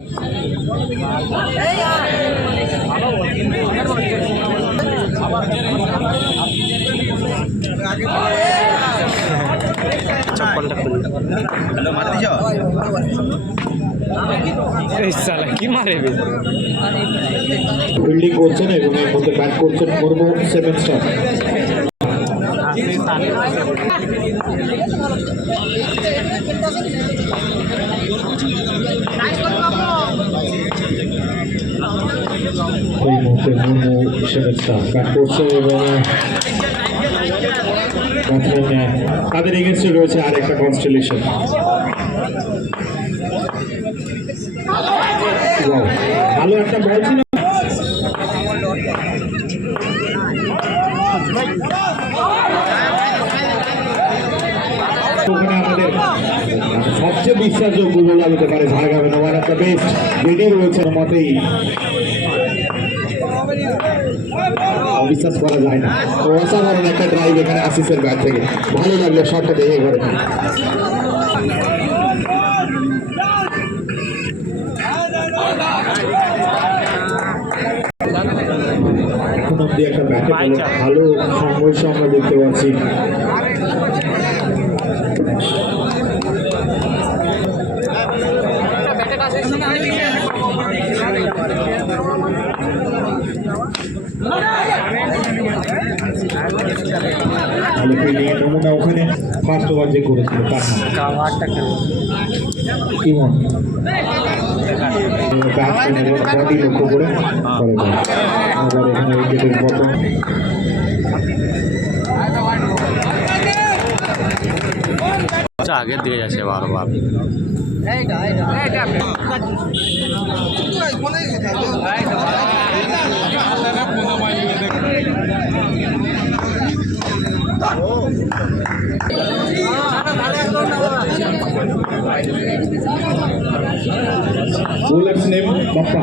কি মারে ফিল্ডিং করছেন এবং এর মধ্যে ব্যাট করছেন মুর্মু 7 স্টার। এই মুহূর্তে মুর্মু 7 স্টার ব্যাট করছে এবং তাদের এগেন্স্টে রয়েছে আরেকটা কনস্টেলেশন। ভালো একটা বল ছিল, আমাদের সবচেয়ে বিশ্বাসযোগ্য বলা যেতে পারে ঝাড়গ্রামে ওয়ান অফ দ্য বেস্ট বেডে রয়েছে মতেই অবিশ্বাস করা যায় না। অসাধারণ একটা ড্রাইভ এখানে আশিসের ব্যাট থেকে, ভালো লাগলো শটটা দেখে করে। এখন অব্দি একটা ব্যাটে ভালো সংঘর্ষ আমরা দেখতে পাচ্ছি। ভালো ফিল্ডিং এর নমুনা ওখানে ফার্স্ট ওভার যে করেছিল তার ইমন বডি লক্ষ্য করে আবার এখানে উইকেটের পতন। আগের দিকে যাচ্ছে বারবার। Bowler's name Bappa.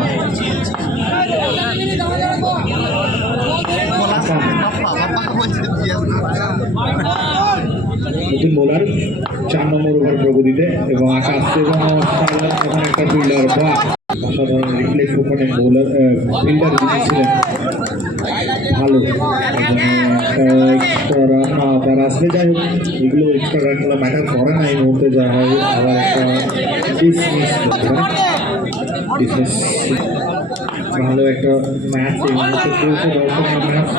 নতুন বোলার 4 নম্বর ওভার প্রগতিতে এবং আকাশ এবং ওখানে একটা ফিল্ডার বা অসাধারণ রিপ্লেস ওখানে বোলার ফিল্ডার জিতেছিলেন ভালো এক্সট্রা রান আবার আসলে যাই হোক এগুলো এক্সট্রা রানগুলো ম্যাটার করে না এই মুহূর্তে যা হয় আবার একটা ডিসমিস ভালো একটা ম্যাচ এই মুহূর্তে চলছে দর্শনীয় ম্যাচ।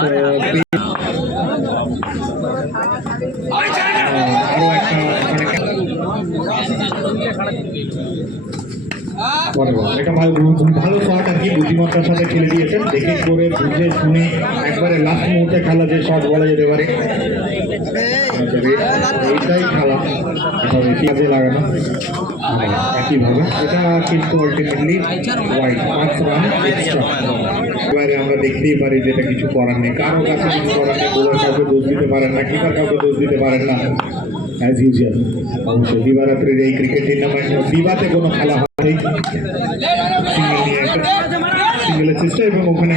আরো একটা একটা ভালো শট আর কি বুদ্ধিমত্তার সাথে খেলে দিয়েছেন, দেখে করে বুঝে শুনে একবারে লাস্ট মুহূর্তে খেলা যে শট বলা যেতে পারে এইটাই খেলা, এটা বেশি কাজে লাগানো একইভাবে এটা কিন্তু আলটিমেটলি ওয়াইড 5 রান এক্সট্রা। এবারে আমরা দেখতেই পারি যেটা কিছু করার নেই, কারো কাছে কিছু করার নেই, বোলার কাউকে দোষ দিতে পারেন না, কিপার কাউকে দোষ দিতে পারেন না অ্যাজ ইউজুয়াল। অবশ্যই দিবারাত্রির এই ক্রিকেট টুর্নামেন্ট দিবাতে কোনো খেলা হয় সিঙ্গেল নিয়ে একটা সিঙ্গেলের চেষ্টা এবং ওখানে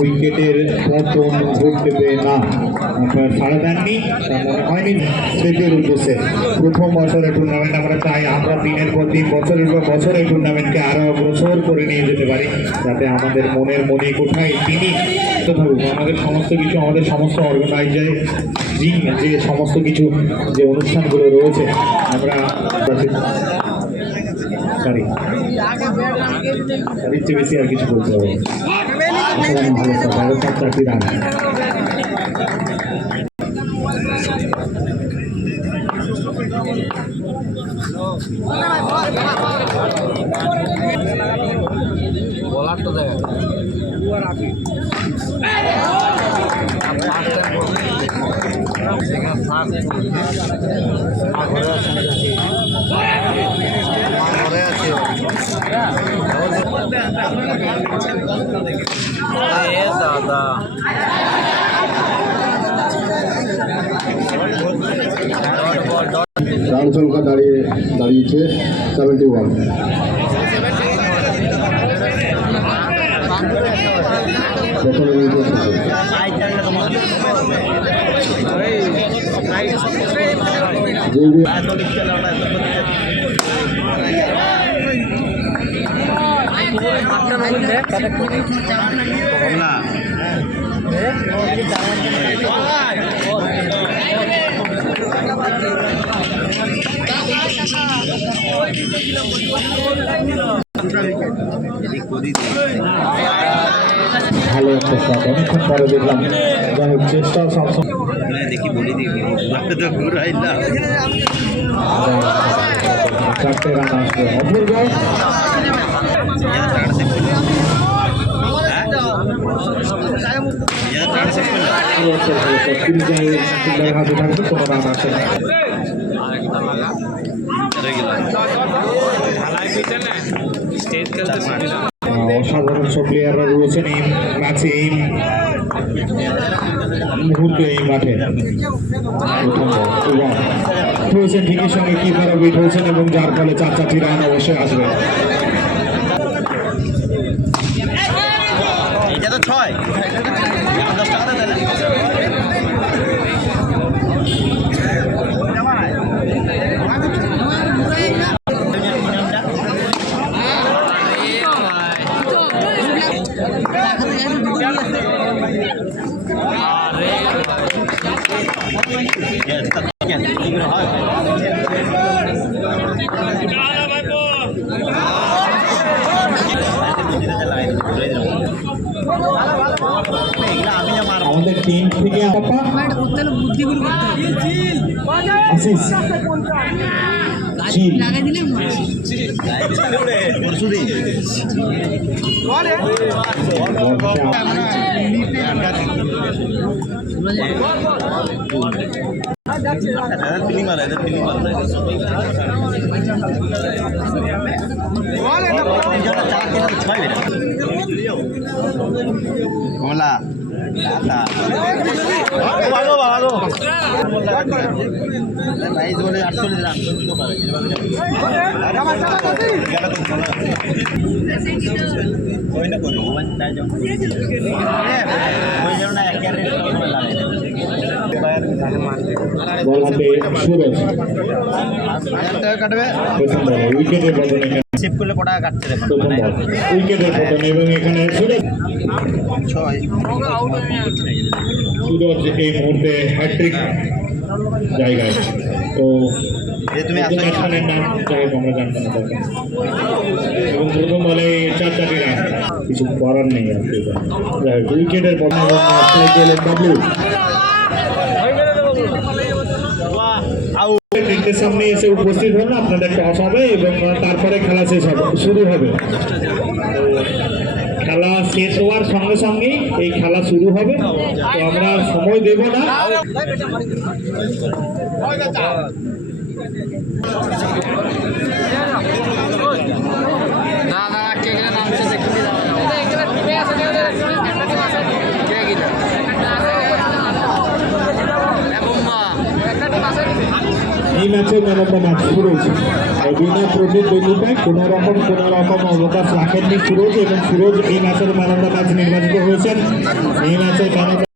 উইকেটের পতন ঘটতে দেবে না, আপনার সাড়া দেননি তার মনে হয়নি সেটির উদ্দেশ্যে প্রথম বছরের টুর্নামেন্ট আমরা চাই আমরা দিনের পর দিন বছরের পর বছর এই টুর্নামেন্টকে আরও অগ্রসর করে নিয়ে যেতে পারি, যাতে আমাদের মনের মনে কোথায় তিনি থাকুক আমাদের সমস্ত কিছু আমাদের সমস্ত অর্গানাইজার যে সমস্ত কিছু যে অনুষ্ঠানগুলো রয়েছে আমরা পারি তার চেয়ে বেশি আর কিছু বলতে হবে। ভালো 4টি রান বলার তো দেখা দাদা রান সংখ্যা দাঁড়িয়েছে 71। না ভালো একটা শট, অনেকক্ষণ পরে দেখলাম। যাই হোক, চেষ্টা সবসময় দেখি বলি দেখি তো ঘুরাই না চারটে রান আসবে। অপূর্ব হাতে থাকবে, কোনো রান আসে না। অসাধারণ সব প্লেয়াররা রয়েছেন এই ম্যাচে, এই মুহূর্তে এই মাঠে। রয়েছেন ঠিকই সঙ্গে কিপার উইট হয়েছেন এবং যার ফলে 4-4টি রান অবশ্যই আসবে। এটা তো 6 10 টাকা দেয় না আমাদের টিম থেকে আশিস চিল কমলা প্রাইজ বলে 48 রান কাটবে উইকেটের বদলে সেভ করলে কটা কাটছে দেখুন উইকেটের বদলে এবং এখানে সুরজ এই মুহূর্তে হ্যাট্রিক জায়গায়। তো তুমি ব্যাটসম্যানের নাম যাই হোক আমরা জানবো না তখন, এবং প্রথম বলে 4-4টি রান, কিছু করার নেই আর কি। যাই হোক, উইকেটের বদলে ডাব্লিউ তিনটের সামনে এসে উপস্থিত হন, আপনাদের টস হবে এবং তারপরে খেলা শেষ হবে, শুরু হবে। খেলা শেষ হওয়ার সঙ্গে সঙ্গেই এই খেলা শুরু হবে, তো আমরা সময় দেব না। এই ম্যাচের man of the match Suraj, বিনা প্রতিদ্বন্দ্বিতায় কোনো রকম অবকাশ রাখেননি সুরজ, এবং সুরজ এই ম্যাচের ম্যান অফ দ্য ম্যাচ নির্বাচিত হয়েছেন। এই ম্যাচের ম্যান অফ